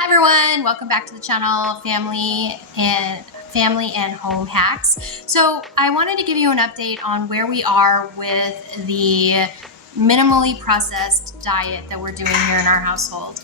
Hi everyone, welcome back to the channel, Family and Home Hacks. So I wanted to give you an update on where we are with the minimally processed diet that we're doing here in our household.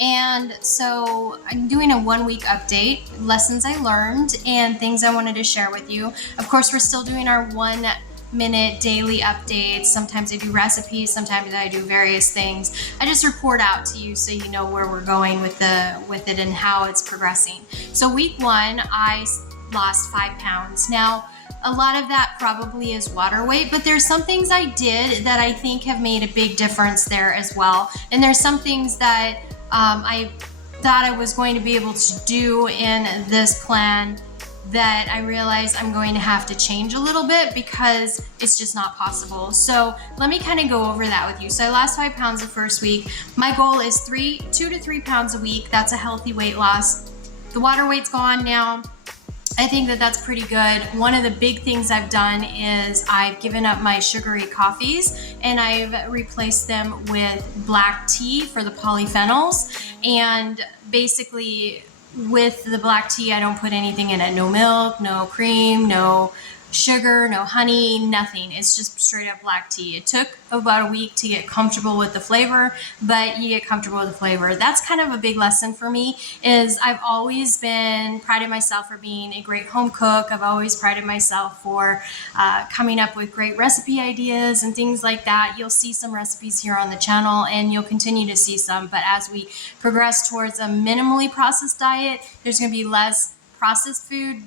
And so I'm doing a 1 week update, lessons I learned and things I wanted to share with you. Of course, we're still doing our 1-minute daily updates. Sometimes I do recipes, sometimes I do various things. I just report out to you so you know where we're going with it and how it's progressing. So week 1, I lost 5 pounds. Now, a lot of that probably is water weight, but there's some things I did that I think have made a big difference there as well. And there's some things that I thought I was going to be able to do in this plan that I realize I'm going to have to change a little bit because it's just not possible. So let me kind of go over that with you. So I lost 5 pounds the first week. My goal is 2 to 3 pounds a week. That's a healthy weight loss. The water weight's gone now. I think that that's pretty good. One of the big things I've done is I've given up my sugary coffees and I've replaced them with black tea for the polyphenols. And basically with the black tea, I don't put anything in it. No milk, no cream, no sugar, no honey, nothing. It's just straight up black tea. It took about a week to get comfortable with the flavor, but you get comfortable with the flavor. That's kind of a big lesson for me is I've always been prided myself for being a great home cook. I've always prided myself for coming up with great recipe ideas and things like that. You'll see some recipes here on the channel and you'll continue to see some, but as we progress towards a minimally processed diet, there's going to be less processed food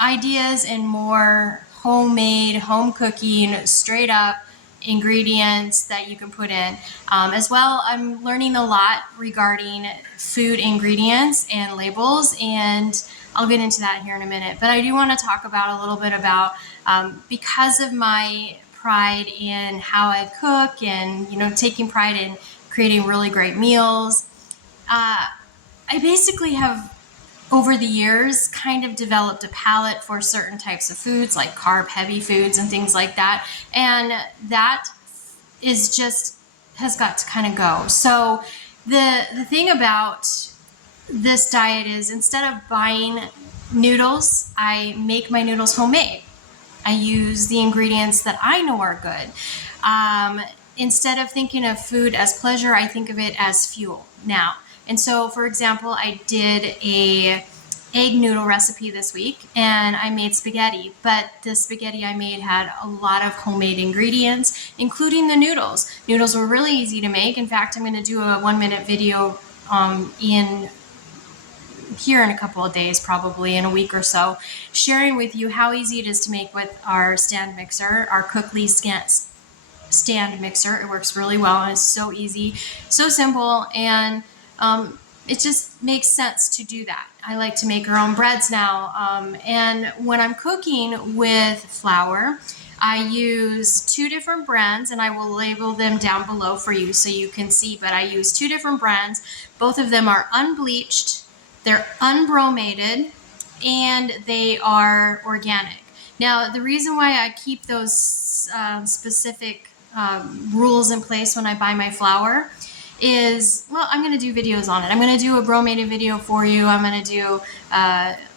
ideas and more homemade, home cooking, straight up ingredients that you can put in. As well, I'm learning a lot regarding food ingredients and labels, and I'll get into that here in a minute. But I do want to talk about a little bit about because of my pride in how I cook and taking pride in creating really great meals. I basically have over the years kind of developed a palate for certain types of foods like carb heavy foods and things like that, and that is just has got to kind of go. So the thing about this diet is instead of buying noodles, I make my noodles homemade. I use the ingredients that I know are good. Instead of thinking of food as pleasure, I think of it as fuel now. And so, for example, I did a egg noodle recipe this week and I made spaghetti, but the spaghetti I made had a lot of homemade ingredients, including the noodles. Noodles were really easy to make. In fact, I'm going to do a 1-minute video here in a couple of days, probably in a week or so, sharing with you how easy it is to make with our stand mixer, our Cookly stand mixer. It works really well and it's so easy, so simple, and it just makes sense to do that. I like to make our own breads now, and when I'm cooking with flour, I use 2 different brands, and I will label them down below for you so you can see, but I use 2 different brands. Both of them are unbleached, they're unbromated, and they are organic. Now, the reason why I keep those specific rules in place when I buy my flour is, well, I'm going to do videos on it. I'm going to do a bromated video for you. I'm going to do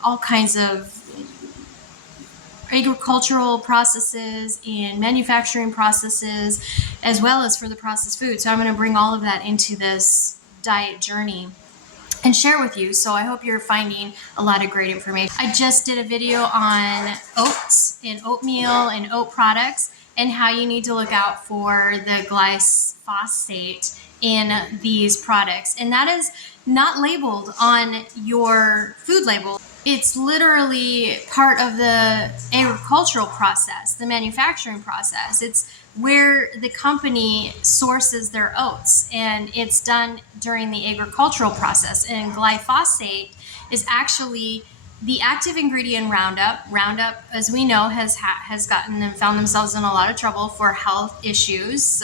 all kinds of agricultural processes and manufacturing processes, as well as for the processed food. So I'm going to bring all of that into this diet journey and share with you. So I hope you're finding a lot of great information. I just did a video on oats and oatmeal and oat products and how you need to look out for the glyphosate in these products. And that is not labeled on your food label. It's literally part of the agricultural process, the manufacturing process. It's where the company sources their oats, and it's done during the agricultural process. And glyphosate is actually the active ingredient Roundup. Roundup, as we know, has gotten and found themselves in a lot of trouble for health issues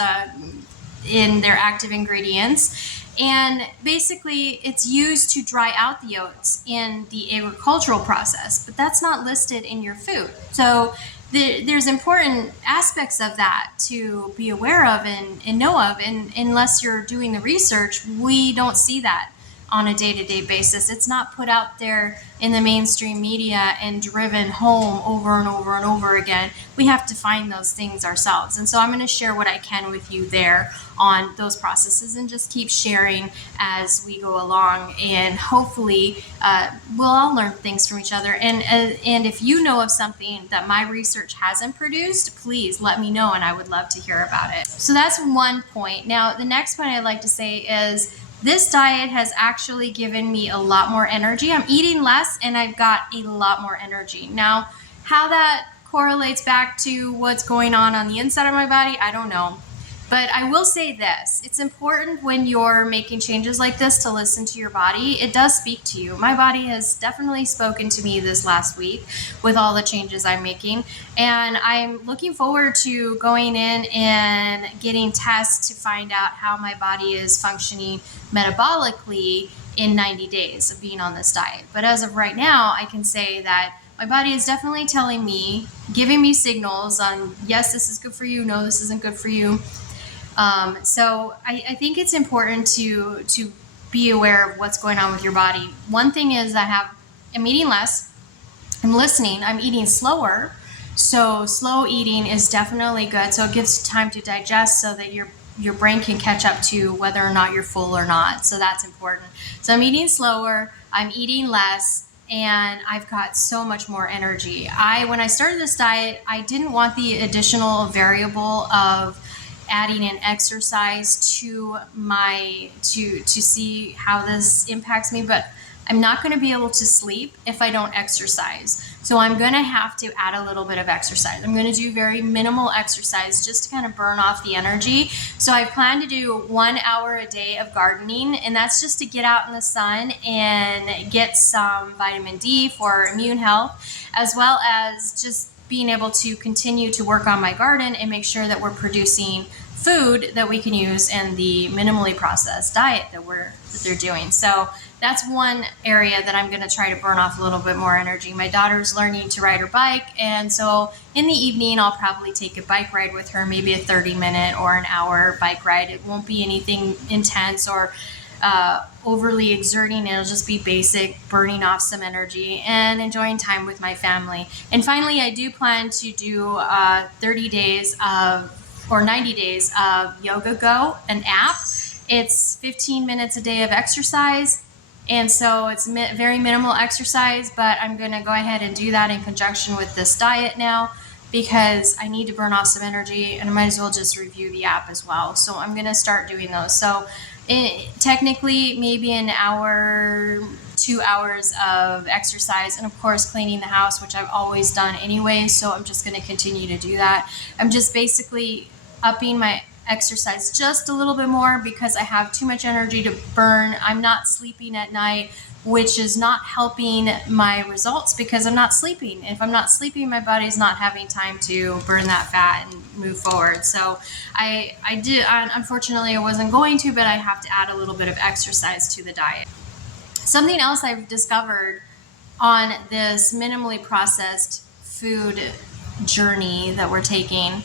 in their active ingredients. And basically, it's used to dry out the oats in the agricultural process, but that's not listed in your food. So there's important aspects of that to be aware of and know of, and unless you're doing the research, we don't see that on a day-to-day basis. It's not put out there in the mainstream media and driven home over and over and over again. We have to find those things ourselves. And so I'm going to share what I can with you there on those processes and just keep sharing as we go along. And hopefully we'll all learn things from each other. And if you know of something that my research hasn't produced, please let me know, and I would love to hear about it. So that's one point. Now, the next point I'd like to say is this diet has actually given me a lot more energy. I'm eating less and I've got a lot more energy. Now, how that correlates back to what's going on the inside of my body, I don't know. But I will say this, it's important when you're making changes like this to listen to your body. It does speak to you. My body has definitely spoken to me this last week with all the changes I'm making. And I'm looking forward to going in and getting tests to find out how my body is functioning metabolically in 90 days of being on this diet. But as of right now, I can say that my body is definitely telling me, giving me signals on, yes, this is good for you, no, this isn't good for you. So I think it's important to be aware of what's going on with your body. One thing is I'm eating less, I'm listening, I'm eating slower. So slow eating is definitely good. So it gives you time to digest so that your brain can catch up to whether or not you're full or not. So that's important. So I'm eating slower, I'm eating less, and I've got so much more energy. When I started this diet, I didn't want the additional variable of adding in exercise to see how this impacts me, but I'm not going to be able to sleep if I don't exercise. So I'm going to have to add a little bit of exercise. I'm going to do very minimal exercise just to kind of burn off the energy. So I plan to do 1 hour a day of gardening, and that's just to get out in the sun and get some vitamin D for immune health, as well as just being able to continue to work on my garden and make sure that we're producing food that we can use in the minimally processed diet that they're doing. So that's one area that I'm going to try to burn off a little bit more energy. My daughter's learning to ride her bike, and so in the evening I'll probably take a bike ride with her, maybe a 30-minute or an hour bike ride. It won't be anything intense or overly exerting. It'll just be basic, burning off some energy and enjoying time with my family. And finally, I do plan to do 90 days of Yoga Go, an app. It's 15 minutes a day of exercise. And so it's very minimal exercise, but I'm going to go ahead and do that in conjunction with this diet now, because I need to burn off some energy, and I might as well just review the app as well. So I'm going to start doing those. So technically maybe an hour, 2 hours of exercise, and of course cleaning the house, which I've always done anyway. So I'm just going to continue to do that. I'm just basically upping my exercise just a little bit more because I have too much energy to burn. I'm not sleeping at night, which is not helping my results because I'm not sleeping. If I'm not sleeping, my body's not having time to burn that fat and move forward. So unfortunately I wasn't going to, but I have to add a little bit of exercise to the diet. Something else I've discovered on this minimally processed food journey that we're taking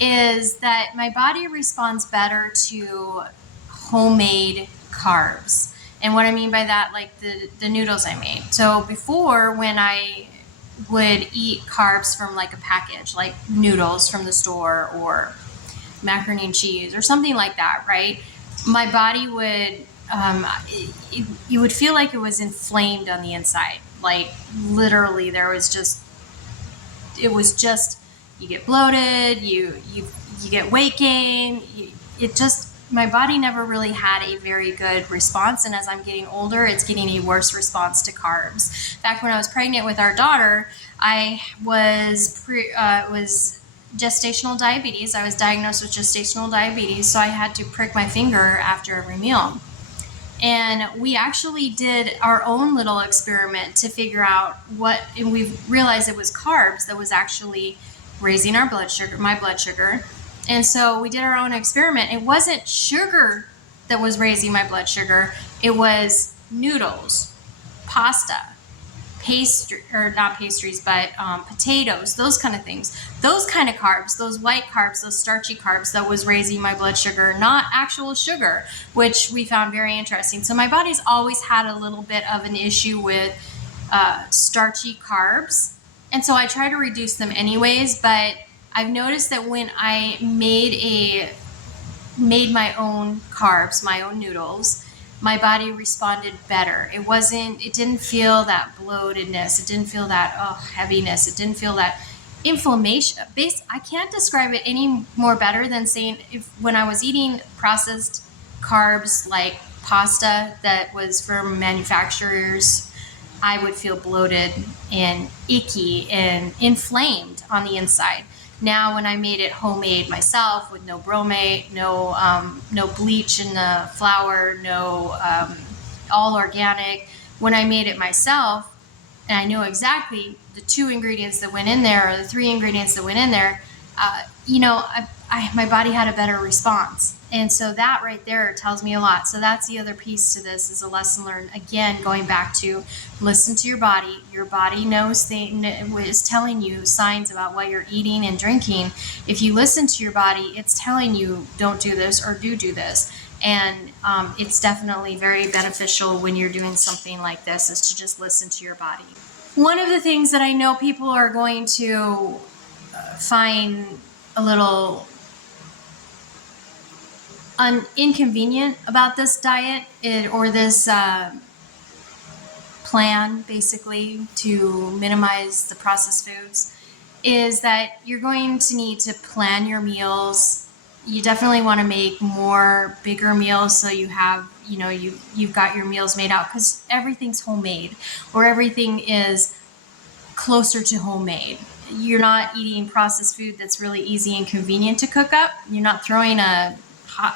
is that my body responds better to homemade carbs. And what I mean by that, like the noodles I made. So before, when I would eat carbs from like a package, like noodles from the store or macaroni and cheese or something like that, right? My body would, you would feel like it was inflamed on the inside. Like literally it was just, you get bloated, you get weight gain. My body never really had a very good response. And as I'm getting older, it's getting a worse response to carbs. Back when I was pregnant with our daughter, I was gestational diabetes. I was diagnosed with gestational diabetes. So I had to prick my finger after every meal. And we actually did our own little experiment to figure out and we realized it was carbs that was actually raising my blood sugar. And so we did our own experiment. It wasn't sugar that was raising my blood sugar. It was noodles, pasta, pastry, or not pastries, but potatoes, those kind of things. Those kind of carbs, those white carbs, those starchy carbs that was raising my blood sugar, not actual sugar, which we found very interesting. So my body's always had a little bit of an issue with starchy carbs. And so I try to reduce them anyways, but I've noticed that when I made my own carbs, my own noodles, my body responded better. It didn't feel that bloatedness. It didn't feel that heaviness. It didn't feel that inflammation. I can't describe it any more better than saying when I was eating processed carbs like pasta that was from manufacturers, I would feel bloated and icky and inflamed on the inside. Now, when I made it homemade myself with no bromate, no bleach in the flour, all organic. When I made it myself, and I know exactly the 2 ingredients that went in there or the 3 ingredients that went in there, my body had a better response. And so that right there tells me a lot. So that's the other piece to this, is a lesson learned. Again, going back to listen to your body. Your body is telling you signs about what you're eating and drinking. If you listen to your body, it's telling you don't do this or do this. And it's definitely very beneficial when you're doing something like this, is to just listen to your body. One of the things that I know people are going to find a little inconvenient about this diet or this plan, basically, to minimize the processed foods, is that you're going to need to plan your meals. You definitely want to make bigger meals, so you have, you've got your meals made out, because everything's homemade, or everything is closer to homemade. You're not eating processed food that's really easy and convenient to cook up. You're not throwing a pot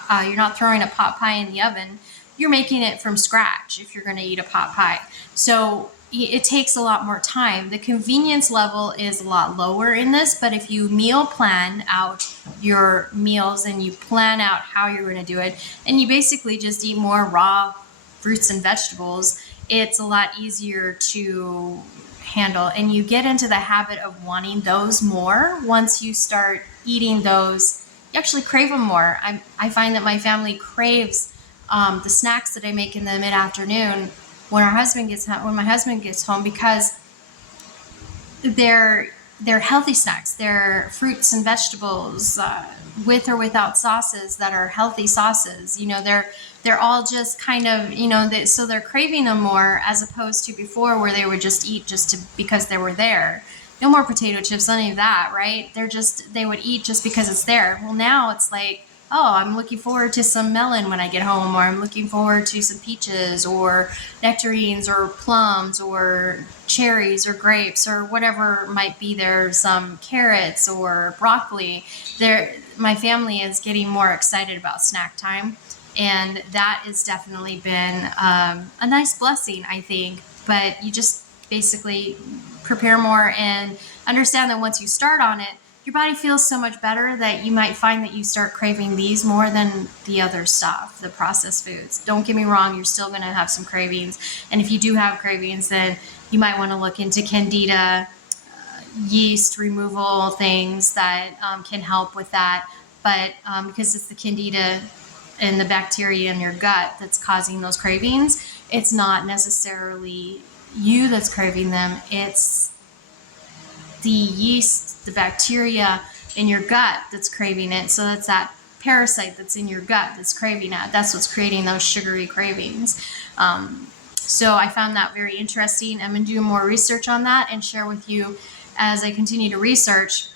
pie in the oven. You're making it from scratch if you're going to eat a pot pie. So it takes a lot more time. The convenience level is a lot lower in this, but if you meal plan out your meals and you plan out how you're going to do it, and you basically just eat more raw fruits and vegetables, it's a lot easier to handle. And you get into the habit of wanting those more. Once you start eating those, you actually crave them more. I find that my family craves the snacks that I make in the mid-afternoon when my husband gets home, because they're healthy snacks. They're fruits and vegetables with or without sauces that are healthy sauces. They're all just kind of, so they're craving them more, as opposed to before, where they would just eat because they were there. No more potato chips, none of that, right? They would eat just because it's there. Well, now it's like, oh, I'm looking forward to some melon when I get home, or I'm looking forward to some peaches or nectarines or plums or cherries or grapes or whatever might be there, some carrots or broccoli. My family is getting more excited about snack time, and that has definitely been a nice blessing, I think. But you just basically prepare more and understand that once you start on it, your body feels so much better that you might find that you start craving these more than the other stuff, the processed foods. Don't get me wrong, you're still going to have some cravings. And if you do have cravings, then you might want to look into candida, yeast removal things that can help with that. But because it's the candida and the bacteria in your gut that's causing those cravings, it's not necessarily you that's craving them. It's the yeast, the bacteria in your gut that's craving it. So that's that parasite that's in your gut that's craving it. That's what's creating those sugary cravings. So I found that very interesting. I'm going to do more research on that and share with you as I continue to research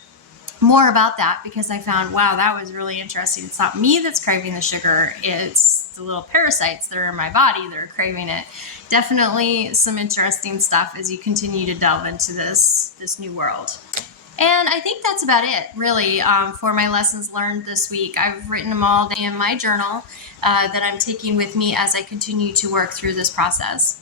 more about that, because I found, wow, that was really interesting. It's not me that's craving the sugar. It's the little parasites that are in my body that are craving it. Definitely some interesting stuff as you continue to delve into this new world. And I think that's about it, really, for my lessons learned this week. I've written them all in my journal that I'm taking with me as I continue to work through this process.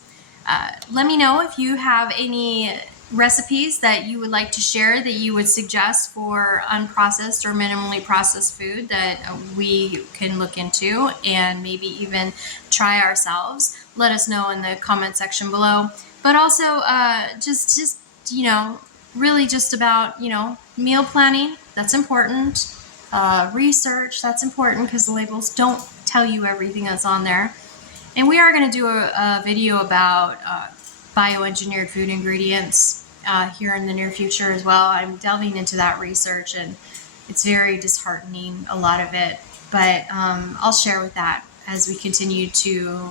Let me know if you have any recipes that you would like to share, that you would suggest for unprocessed or minimally processed food that we can look into and maybe even try ourselves. Let us know in the comment section below. but also just really just about meal planning. That's important. Research, that's important because the labels don't tell you everything that's on there. And we are going to do a video about bioengineered food ingredients here in the near future as well. I'm delving into that research, and it's very disheartening, a lot of it. But I'll share with that as we continue to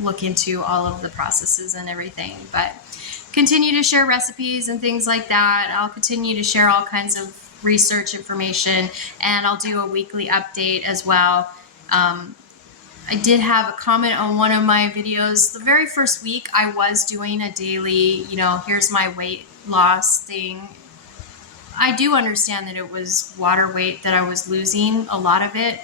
look into all of the processes and everything. But continue to share recipes and things like that. I'll continue to share all kinds of research information, and I'll do a weekly update as well. I did have a comment on one of my videos. The very first week I was doing a daily, here's my weight loss thing. I do understand that it was water weight that I was losing, a lot of it,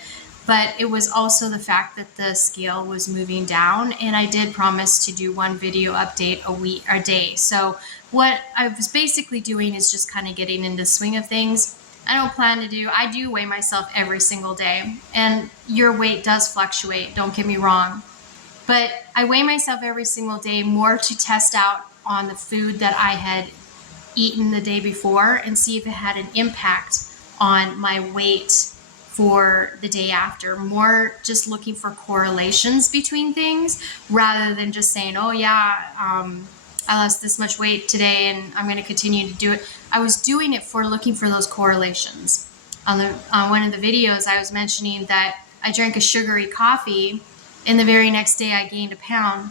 but it was also the fact that the scale was moving down, and I did promise to do one video update a day. So what I was basically doing is just kind of getting into the swing of things. I do weigh myself every single day, and your weight does fluctuate, don't get me wrong. But I weigh myself every single day more to test out on the food that I had eaten the day before and see if it had an impact on my weight for the day after. More just looking for correlations between things rather than just saying, oh yeah, I lost this much weight today and I'm going to continue to do it. I was doing it for looking for those correlations. On one of the videos, I was mentioning that I drank a sugary coffee, and the very next day I gained a pound.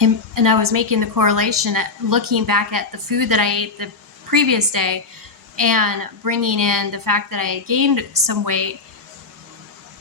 And I was making the correlation, looking back at the food that I ate the previous day and bringing in the fact that I had gained some weight.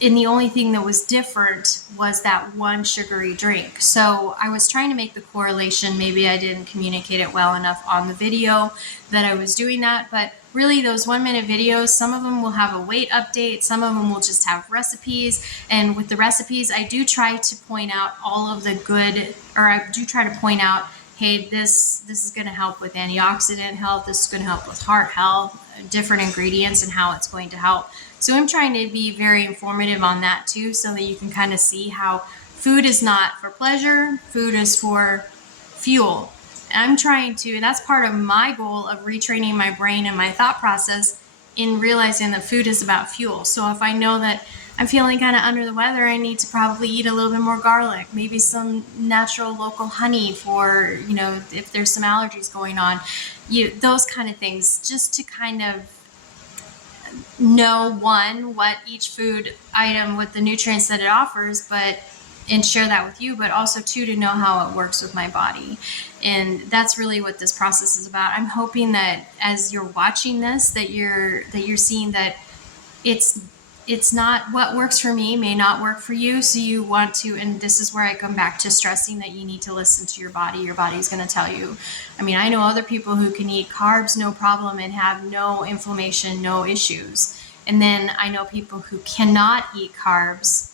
And the only thing that was different was that one sugary drink. So I was trying to make the correlation. Maybe I didn't communicate it well enough on the video that I was doing that. But really, those 1-minute videos, some of them will have a weight update. Some of them will just have recipes. And with the recipes, I do try to point out all of the good, or I do try to point out, hey, this is going to help with antioxidant health. This is going to help with heart health, different ingredients and how it's going to help. So I'm trying to be very informative on that too, so that you can kind of see how food is not for pleasure, food is for fuel. And I'm trying to, and that's part of my goal of retraining my brain and my thought process in realizing that food is about fuel. So if I know that I'm feeling kind of under the weather, I need to probably eat a little bit more garlic, maybe some natural local honey for, if there's some allergies going on, those kind of things, just to kind of know, one, what each food item, with the nutrients that it offers, and share that with you, but also two, to know how it works with my body. And that's really what this process is about. I'm hoping that as you're watching this, that you're seeing that it's not what works for me may not work for you. So you want to, and this is where I come back to stressing that you need to listen to your body. Your body's going to tell you. I mean, I know other people who can eat carbs no problem and have no inflammation, no issues. And then I know people who cannot eat carbs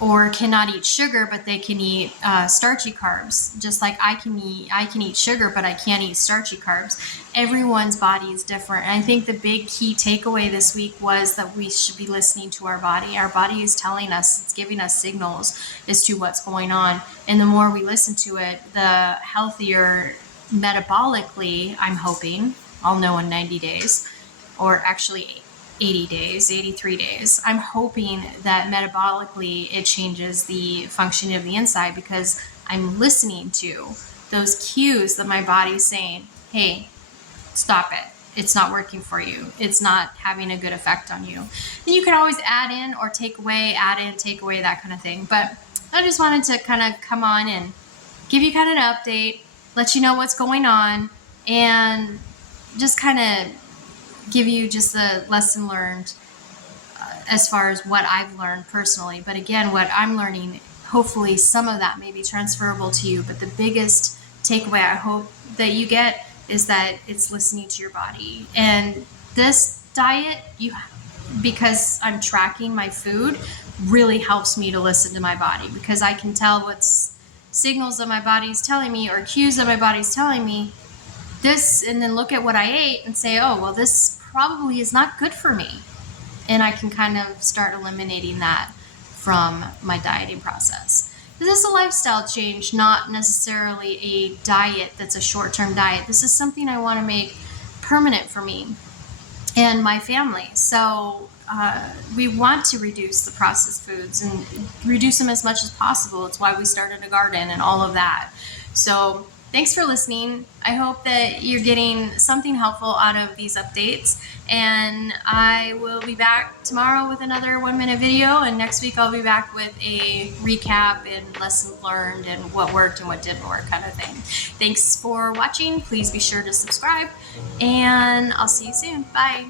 or cannot eat sugar, but they can eat starchy carbs. Just like I can eat sugar, but I can't eat starchy carbs. Everyone's body is different. And I think the big key takeaway this week was that we should be listening to our body. Our body is telling us, it's giving us signals as to what's going on. And the more we listen to it, the healthier metabolically, I'm hoping, I'll know in 90 days, or actually 80 days, 83 days. I'm hoping that metabolically it changes the functioning of the inside, because I'm listening to those cues that my body's saying, hey, stop it. It's not working for you. It's not having a good effect on you. And you can always add in or take away, add in, take away, that kind of thing. But I just wanted to kind of come on and give you kind of an update, let you know what's going on, and just kind of give you just the lesson learned as far as what I've learned personally. But again, what I'm learning, hopefully some of that may be transferable to you. But the biggest takeaway I hope that you get is that it's listening to your body. And this diet, because I'm tracking my food, really helps me to listen to my body, because I can tell what's signals that my body's telling me, or cues that my body's telling me this, and then look at what I ate and say, oh, well, this probably is not good for me. And I can kind of start eliminating that from my dieting process. This is a lifestyle change, not necessarily a diet that's a short-term diet. This is something I want to make permanent for me and my family. So we want to reduce the processed foods and reduce them as much as possible. It's why we started a garden and all of that. So thanks for listening. I hope that you're getting something helpful out of these updates. And I will be back tomorrow with another 1-minute video. And next week I'll be back with a recap and lessons learned and what worked and what didn't work kind of thing. Thanks for watching. Please be sure to subscribe. And I'll see you soon. Bye.